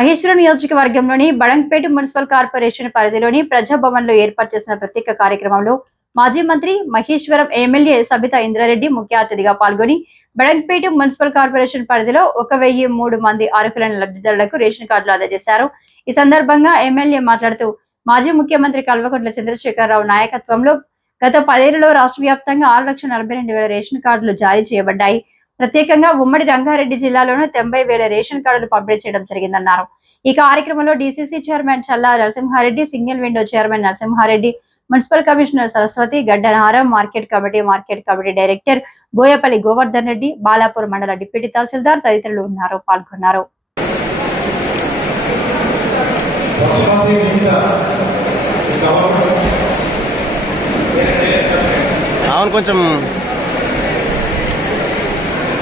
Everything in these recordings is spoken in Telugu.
మహేశ్వరం నియోజకవర్గంలోని బడంగ్పేట మున్సిపల్ కార్పొరేషన్ పరిధిలోని ప్రజాభవన్లో ఏర్పాటు చేసిన ప్రత్యేక కార్యక్రమంలో మాజీ మంత్రి మహేశ్వరం ఎమ్మెల్యే సబితా ఇంద్రారెడ్డి ముఖ్య అతిథిగా పాల్గొని బడంగ్పేట మున్సిపల్ కార్పొరేషన్ పరిధిలో 1003 మంది అర్హులైన లబ్ధిదారులకు రేషన్ కార్డులు అందజేశారు. ఈ సందర్భంగా ఎమ్మెల్యే మాట్లాడుతూ మాజీ ముఖ్యమంత్రి కల్వకుంట్ల చంద్రశేఖరరావు నాయకత్వంలో గత 10 ఏళ్లలో రాష్ట్ర వ్యాప్తంగా 6,42,000 రేషన్ కార్డులు జారీ చేయబడ్డాయి. ప్రత్యేకంగా ఉమ్మడి రంగారెడ్డి జిల్లాలోనూ 90,000 రేషన్ కార్డులు పంపిణీ చేయడం జరిగిందన్నారు. ఈ కార్యక్రమంలో DCC chairman Challa Narasimha Reddy, single window chairman Narasimha Reddy, municipal commissioner Saraswathi, Gaddanaram, market committee director Boyapalli Govardhan Reddy, Balapur mandal deputy తహసీల్దార్ తదితరులు పాల్గొన్నారు.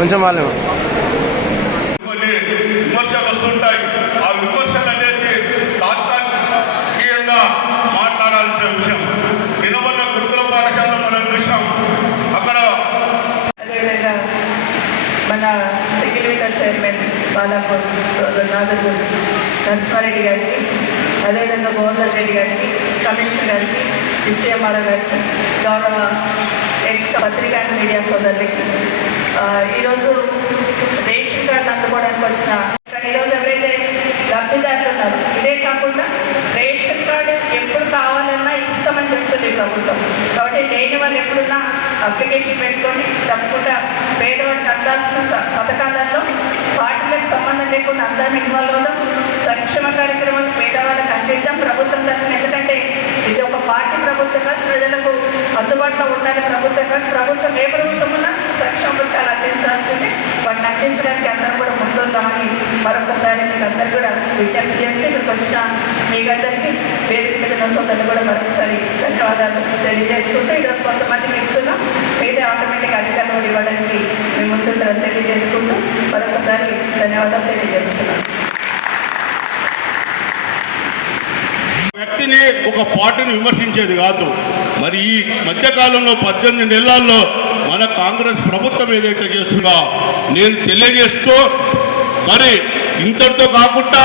కొంచెం వాళ్ళు విమర్శలు వస్తుంటాయి. ఆ విమర్శలు అనేది తాత్కాలికంగా మాట్లాడాల్సిన విషయం. నిన్న గురుకుల పాఠశాల మనం చూసాం. అక్కడ అదేవిధంగా మన single window chairman Balapur Narasimha Reddy గారికి, అదేవిధంగా గోవర్ధన్ రెడ్డి గారికి, కమిషనర్ గారికి, డిప్యూటీ ఎంఆర్ఓ గారికి, గౌరవ పత్రికా మీడియా సోదరులకి, ఈరోజు రేషన్ కార్డు అందుకోవడానికి వచ్చిన ఈరోజు ఎవరైతే లబ్ధిదారులు ఉన్నారు, ఇదే కాకుండా రేషన్ కార్డు ఎప్పుడు కావాలన్నా ఇస్తామని చెప్తుంది ప్రభుత్వం. కాబట్టి లేని వాళ్ళు ఎప్పుడున్నా అప్లికేషన్ పెట్టుకొని తప్పకుండా పేదవాడికి అందాల్సిన పథకాలలో పార్టీలకు సంబంధం లేకుండా అందరినీ ఇన్వాల్వ్ అవుతాం. సంక్షేమ కార్యక్రమాలు పేదవాళ్ళకి అందిద్దాం ప్రభుత్వం తరఫున. ఎందుకంటే ఇది ఒక పార్టీ ప్రభుత్వం కాదు, ప్రజలకు అందుబాటులో ఉండాలి ప్రభుత్వం కాదు. ప్రభుత్వం ఏ ప్రభుత్వం ఉన్నా సంక్షేమ పథకాలు అందించాల్సిందే. వాటిని అందించడానికి అందరూ కూడా ముందుందామని మరొకసారి మీకు అందరు కూడా విజ్ఞప్తి చేస్తే ఇక్కడికి వచ్చిన మీకందరికీ వేదిక మీద సోదరులు కూడా మరొకసారి ధన్యవాదాలు తెలియజేసుకుంటూ, ఈరోజు కొంతమందికి ఇస్తున్నాం, అయితే ఆటోమేటిక్ అధికారులు కూడా ఇవ్వడానికి మేము ముందుంటారని తెలియజేసుకుంటూ మరొకసారి ధన్యవాదాలు తెలియజేస్తున్నాం. వ్యక్తిని ఒక పార్టీని విమర్శించేది కాదు. మరి ఈ మధ్యకాలంలో 18 నెలల్లో మన కాంగ్రెస్ ప్రభుత్వం ఏదైతే చేస్తుందో నేను తెలియజేస్తూ, మరి ఇంతటితో కాకుండా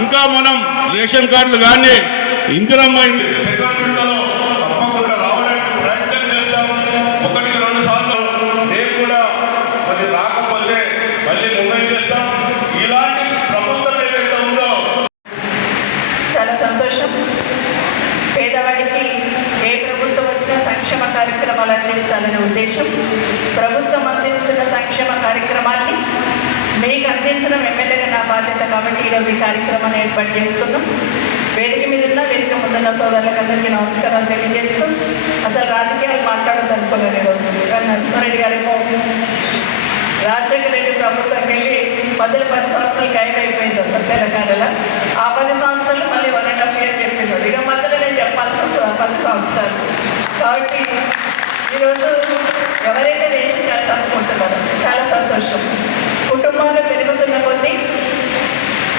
ఇంకా మనం రేషన్ కార్డులు కానీ ఇందిరమ్మ తప్పకుండా రావడానికి ప్రయత్నం చేస్తాము. 1-2 సార్లు నేను కూడా మరి రాకపోతే మళ్ళీ ముంబై చేస్తాం. ఇలాంటి ప్రభుత్వం ఏదైతే ఉందో చాలా సంతోషం. పేదవాడికి ఏ ప్రభుత్వం వచ్చినా సంక్షేమ కార్యక్రమాలు అందించాలనే ఉద్దేశం. ప్రభుత్వం అందిస్తున్న సంక్షేమ కార్యక్రమాన్ని మీకు అందించడం ఎమ్మెల్యేగా నా బాధ్యత. కాబట్టి ఈరోజు ఈ కార్యక్రమాన్ని ఏర్పాటు చేసుకున్నాం. వేదిక మీద ఉన్న వేదిక ముందున్న సోదరులకు అందరికీ నమస్కారాలు తెలియజేస్తూ, అసలు రాజకీయాలు మాట్లాడద్దు అనుకున్నాను ఈరోజు. కానీ నరసింహారెడ్డి గారేమో రాజశేఖర రెడ్డి ప్రభుత్వంకి వెళ్ళి 10 సంవత్సరాలు ఖాయం అయిపోయింది అసలు తెలంగాణలో. ఆ 10 సంవత్సరాలు మళ్ళీ 1.5 year చెప్పినాడు. ఇక మధ్యలో నేను చెప్పాల్సి వస్తుంది ఆ 10 సంవత్సరాలు. కాబట్టి ఈరోజు ఎవరైతే రేషన్ కార్డ్స్ అనుకుంటున్నారో చాలా సంతోషం. కుటుంబాలు పెరుగుతున్న కొద్దీ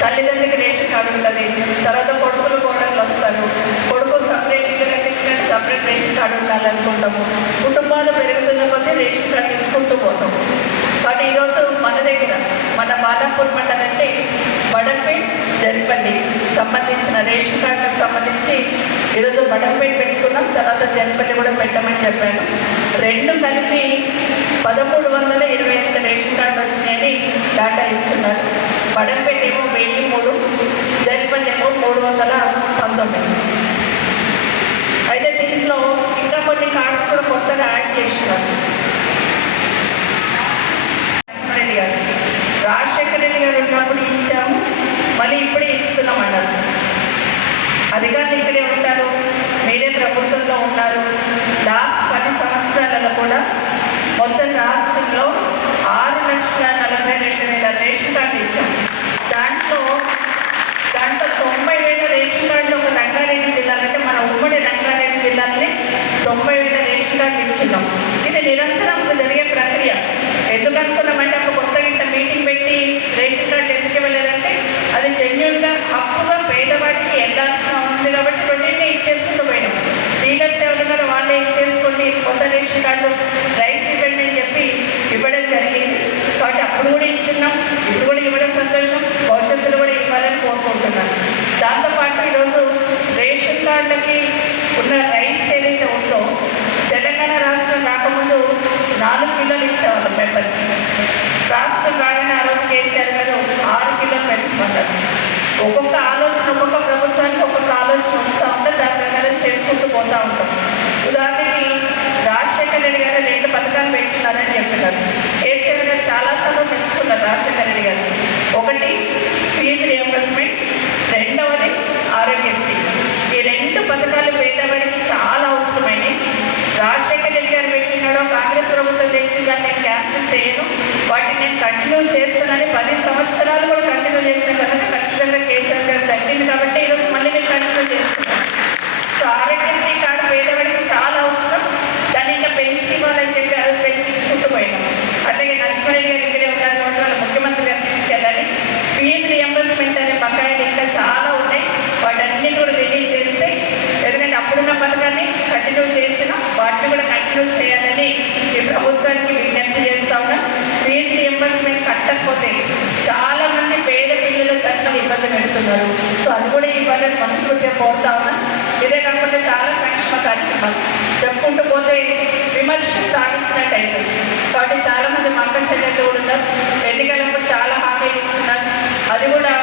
తల్లిదండ్రులకి రేషన్ కార్డు ఉంటుంది, తర్వాత కొడుకులు కోడళ్ళు వస్తారు, కొడుకు సపరేట్ ఇల్లు కట్టించినట్టు సపరేట్ రేషన్ కార్డు ఉండాలనుకుంటాము. కుటుంబాలు పెరుగుతున్న కొద్దీ రేషన్ కార్డు ఇచ్చుకుంటూ పోతాము. కాబట్టి ఈరోజు మన దగ్గర మన బాలాపూర్ మండలం అంటే బడంగ్పేట్, జన్పల్లి సంబంధించిన రేషన్ కార్డులకు సంబంధించి ఈరోజు బడంగ్పేట్ పెట్టుకున్నాం, తర్వాత జన్పల్లి కూడా పెట్టమని చెప్పాను. 2 కలిపి 1,328 రేషన్ కార్డులు వచ్చినాయని డాటా ఇచ్చున్నారు. బడంగ్పేట్ ఏమో 1003, జన్పల్లి ఏమో 319. అయితే దీంట్లో ఇంకా కొన్ని కార్డ్స్ కూడా కొత్తగా యాడ్ చేస్తున్నారు. రాజశేఖర రెడ్డి గారు ఉన్నప్పుడు ఇచ్చాము, మళ్ళీ ఇప్పుడే ఇస్తున్నాం అన్నారు. అధికారులు ఇక్కడే ఉంటారు, మీరే ప్రభుత్వంలో ఉన్నారు. లాస్ట్ 10 సంవత్సరాలలో కూడా మొత్తం రాష్ట్రంలో 6,42,000 రేషన్ కార్డులు ఇచ్చాం. దాంట్లో 90,000 రేషన్ కార్డులు ఒక రంగారెడ్డి జిల్లాలో, అంటే మన ఉమ్మడి రంగారెడ్డి జిల్లాలోనే 90,000 రేషన్ కార్డులు ఇచ్చినాం. ఇది నిరంతరం జరిగే ప్రక్రియ. ఎందుకు అనుకున్నామంటే అప్పుడు కొత్తగా ఇంత మీటింగ్ పెట్టి రేషన్ కార్డు ఎందుకు ఇవ్వలేదంటే అది జెన్యున్గా హక్కుగా పేదవాడికి వెళ్ళాల్సిన ఉంది కాబట్టి రొటీన్గా ఇచ్చేసుకుంటూ పోయినాం. డీలర్స్ ఎవరున్నారో వాళ్ళే ఇచ్చేసుకొని కొత్త రేషన్ కార్డు రైస్ ఇవ్వండి అని చెప్పి ఇవ్వడం జరిగింది. కాబట్టి అప్పుడు కూడా ఇచ్చున్నాం, ఇప్పుడు కూడా ఇవ్వడం సంతోషం, భవిష్యత్తులో కూడా ఇవ్వాలని కోరుకుంటున్నాం. దాంతోపాటు ఈరోజు రేషన్ కార్డులకి ఉన్న రైస్ ఏదైతే ఉందో తెలంగాణ రాష్ట్రం రాకముందు 4 కిలోలు ఇచ్చేవాళ్ళం పేపర్కి. రాష్ట్రం రాగానే ఆ రోజు కేసీఆర్ గారు 6 కిలోలు పెంచమన్నారు. ఒక్కొక్క ఆలోచన ఒక్కొక్క ప్రభుత్వానికి ఒక్కొక్క ఆలోచన వస్తూ ఉంటుంది, దాని ప్రకారం చేసుకుంటూ పోతూ ఉంటాం. ఉదాహరణకి రాజశేఖర రెడ్డి గారు 2 పథకాలు పెంచున్నారని చెప్పినారు. కేసీఆర్ గారు చాలాసార్లు పెంచుకున్నారు రాజశేఖర రెడ్డి గారు. ఒకటి ఫీజు రియంబర్స్మెంట్, రెండవది ఆరోగ్యశ్రీ. ఈ 2 పథకాలు పేదవాడికి చాలా అవసరమైనవి. రాజశేఖర రెడ్డి గారు పెట్టినాడో కాంగ్రెస్ ప్రభుత్వం తెచ్చిందా నేను క్యాన్సిల్ చేయను, వాటిని నేను కంటిన్యూ చేస్తానని 10 సంవత్సరాలు కూడా కంటిన్యూ చేసిన కనుక ఖచ్చితంగా కేసీఆర్ గారు తగ్గింది కాబట్టి ఈరోజు మళ్ళీ నేను కంటిన్యూ చేస్తున్నాను. సో ఆరోగ్యశ్రీ కార్డు పేదవాడికి చాలా అవసరం, దాన్ని ఇంకా పెంచి ఇవ్వాలని చెప్పి ఆ రోజు పెంచుకుంటూ పోయినాం. అట్లాగే నరసింహారెడ్డి గారు ఇక్కడే ఉన్నారు కాబట్టి వాళ్ళ ముఖ్యమంత్రి గారు తీసుకెళ్ళాలి. ఫీజు రియంబర్స్మెంట్ అనే బకాయిలు ఇంకా చాలా ఉన్నాయి, వాటన్నిటి కూడా రిలీజ్ చేస్తే, ఎందుకంటే అప్పుడున్న పథకాన్ని కంటిన్యూ చేసినా వాటిని కూడా కంటిన్యూ చేయాలని ఈ ప్రభుత్వానికి విజ్ఞప్తి చేస్తా ఉన్నాం. ఫీజు రియంబర్స్మెంట్ కట్టకపోతే చాలామంది పేద పిల్లల సంఖ్యలు ఇబ్బంది పెడుతున్నారు. సో అది కూడా ఇవ్వాలని మనస్ఫూర్తిగా కోరుతా ఉన్నాం. ఇదే కాకుండా చాలా సంక్షేమ కార్యక్రమాలు చెప్పుకుంటూ పోతే విమర్శలు సాగించినట్టు అవుతుంది. కాబట్టి చాలామంది మా అక్క చెల్లెళ్ళు కూడా ఉన్నారు, ఎన్నికలప్పుడు చాలా హామీలు ఇచ్చున్నారు. అది కూడా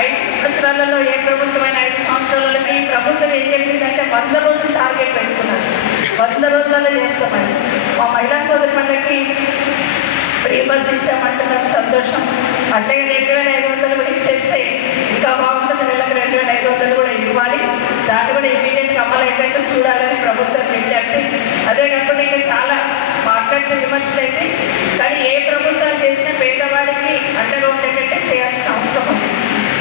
5 సంవత్సరాలలో ఏ ప్రభుత్వమైన 5 సంవత్సరాలలో ఈ ప్రభుత్వం ఏం చెప్పిందంటే 100 రోజులు టార్గెట్ పెట్టుకున్నారు, 100 రోజులలో చేస్తామని. మా మహిళా సోదరులకి ఫ్రీ బస్ ఇచ్చామంటున్నారు, సంతోషం. అట్లాగే 2500 కూడా ఇచ్చేస్తే ఇంకా బాగుంటుంది. నెలకు 2500 కూడా ఇవ్వాలి, దాన్ని కూడా ఇమీడియట్గా అమలు అయ్యేటట్టు చూడాలని ప్రభుత్వం విజ్ఞప్తి. అదే కాకుండా ఇంకా చాలా మాట్లాడితే విమర్శలు అయితే, కానీ ఏ ప్రభుత్వాలు చేసినా పేదవాడికి అండగా ఉండేటట్టే చేయాల్సిన అవసరం ఉంది.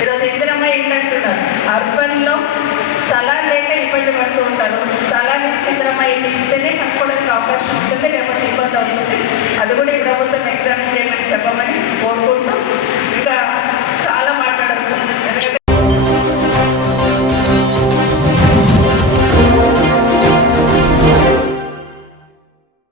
ఈరోజు ఇందిరమ్మ ఇల్లు అంటున్నారు, అర్బన్లో స్థలాలు లేక ఇబ్బంది పడుతూ ఉంటారు. స్థలాన్ని ఇచ్చి ఇందిరమ్మ ఇల్లు ఇస్తేనే కనుక్కోవడానికి అవకాశం ఉంటుంది, లేకపోతే ఇబ్బంది అవుతుంది. అది కూడా